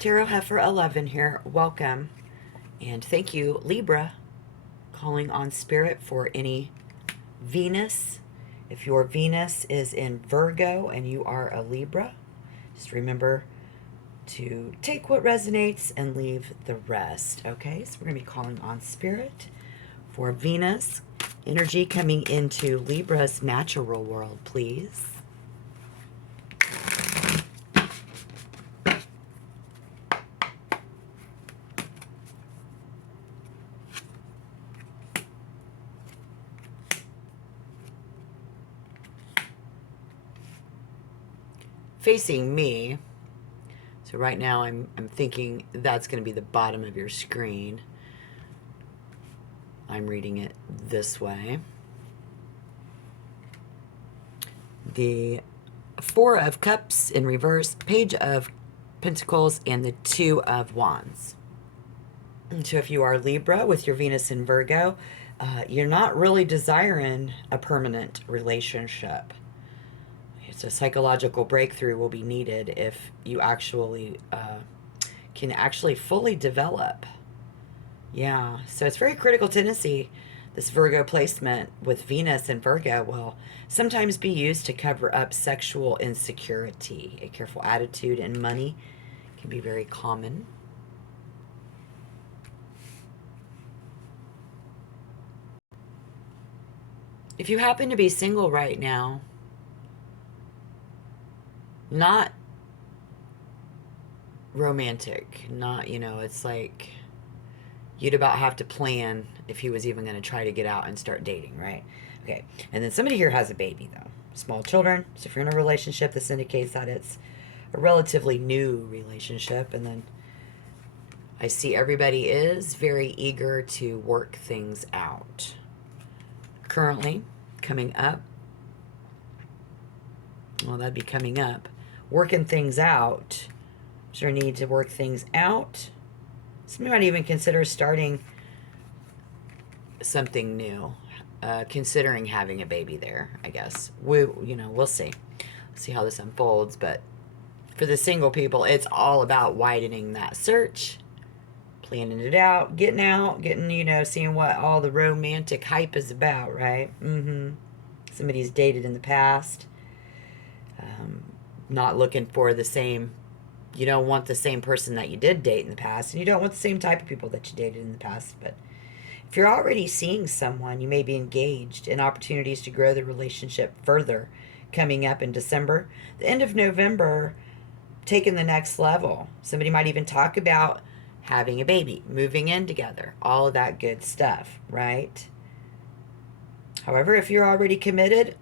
Tarot Heifer 11 here. Welcome. And thank you, Libra, calling on Spirit for any Venus. If your Venus is in Virgo and you are a Libra, just remember to take what resonates and leave the rest. Okay, so we're going to be calling on Spirit for Venus. Energy coming into Libra's natural world, please. Facing me. So right now I'm thinking that's going to be the bottom of your screen. I'm reading it this way. The Four of Cups in reverse, Page of Pentacles, and the Two of Wands. And so if you are Libra with your Venus in Virgo, you're not really desiring a permanent relationship. So psychological breakthrough will be needed if you actually can actually fully develop. Yeah, so it's very critical tendency. This Virgo placement with Venus and Virgo will sometimes be used to cover up sexual insecurity. A careful attitude and money can be very common. If you happen to be single right now, not romantic, not, it's like you'd about have to plan if he was even going to try to get out and start dating, right? Okay, and then somebody here has a baby, though. Small children, so if you're in a relationship, this indicates that it's a relatively new relationship, and then I see everybody is very eager to work things out. Currently, coming up, well, that'd be coming up, working things out. Is there a need to work things out? Somebody might even consider starting something new, considering having a baby there, I guess. We'll see. See how this unfolds, but for the single people, it's all about widening that search, planning it out, getting, seeing what all the romantic hype is about, right? Somebody's dated in the past. Not looking for the same, you don't want the same person that you did date in the past, and you don't want the same type of people that you dated in the past. But if you're already seeing someone, you may be engaged in opportunities to grow the relationship further coming up in December. The end of November, taking the next level. Somebody might even talk about having a baby, moving in together, all of that good stuff, right? However, if you're already committed,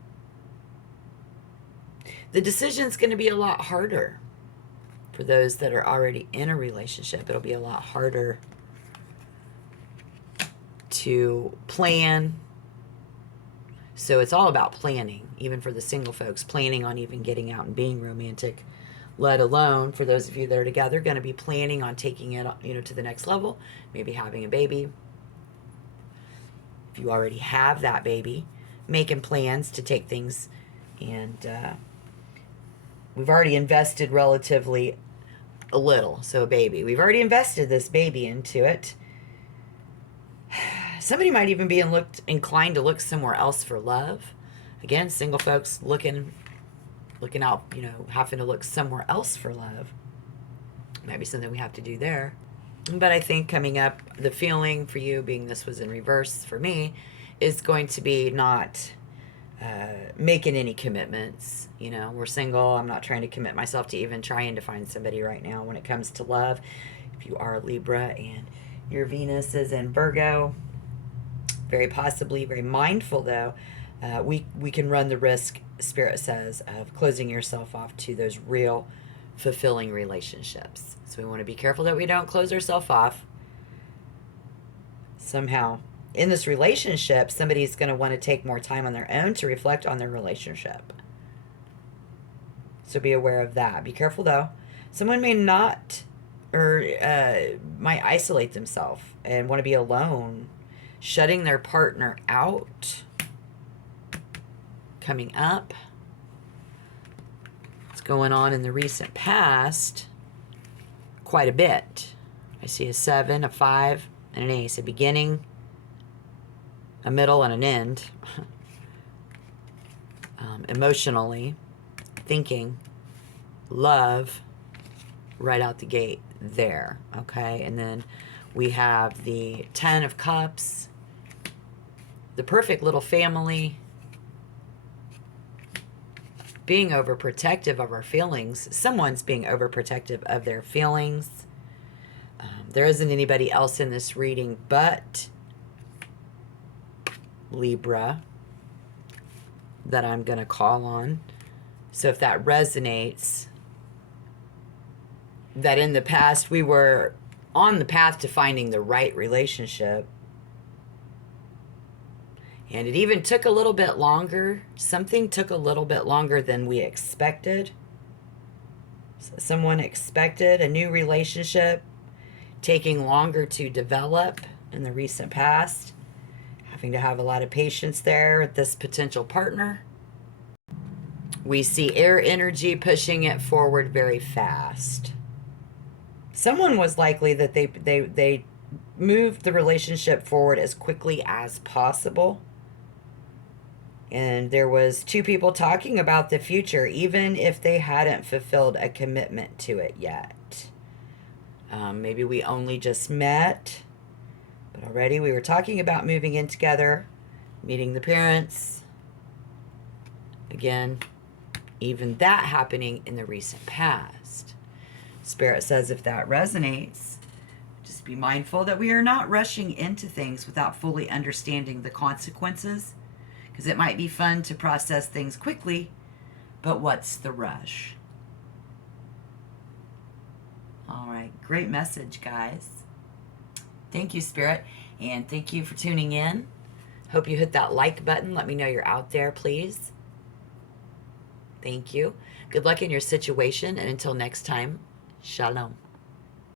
the decision's going to be a lot harder. For those that are already in a relationship, it'll be a lot harder to plan. So it's all about planning, even for the single folks, planning on even getting out and being romantic, let alone for those of you that are together, going to be planning on taking it, to the next level, maybe having a baby. If you already have that baby, making plans to take things, and we've already invested relatively a little, so a baby. We've already invested this baby into it. Somebody might even be inclined to look somewhere else for love. Again, single folks looking out, having to look somewhere else for love. Might be something we have to do there. But I think coming up, the feeling for you, being this was in reverse for me, is going to be not making any commitments. We're single. I'm not trying to commit myself to even trying to find somebody right now when it comes to love. If you are a Libra and your Venus is in Virgo, very possibly, very mindful though, we can run the risk, Spirit says, of closing yourself off to those real fulfilling relationships. So we want to be careful that we don't close ourselves off. Somehow in this relationship, somebody's going to want to take more time on their own to reflect on their relationship. So be aware of that. Be careful though. Someone may not, or might isolate themselves and want to be alone, shutting their partner out. Coming up, what's going on in the recent past. quite a bit. I see a 7, a 5, and an ace. A beginning, a middle, and an end. Emotionally, thinking, love, right out the gate there. Okay, and then we have the 10 of Cups, the perfect little family, being overprotective of our feelings. Someone's being overprotective of their feelings. There isn't anybody else in this reading but Libra that I'm going to call on. So if that resonates, that in the past we were on the path to finding the right relationship, and it even took a little bit longer. Something took a little bit longer than we expected. So someone expected a new relationship taking longer to develop in the recent past, having to have a lot of patience there with this potential partner. We see air energy pushing it forward very fast. Someone was likely that they moved the relationship forward as quickly as possible. And there was two people talking about the future, even if they hadn't fulfilled a commitment to it yet. Maybe we only just met, but already we were talking about moving in together, meeting the parents. Again, even that happening in the recent past. Spirit says if that resonates, just be mindful that we are not rushing into things without fully understanding the consequences, because it might be fun to process things quickly, but what's the rush? All right, great message, guys. Thank you, Spirit, and thank you for tuning in. Hope you hit that like button. Let me know you're out there, please. Thank you. Good luck in your situation, and until next time, shalom.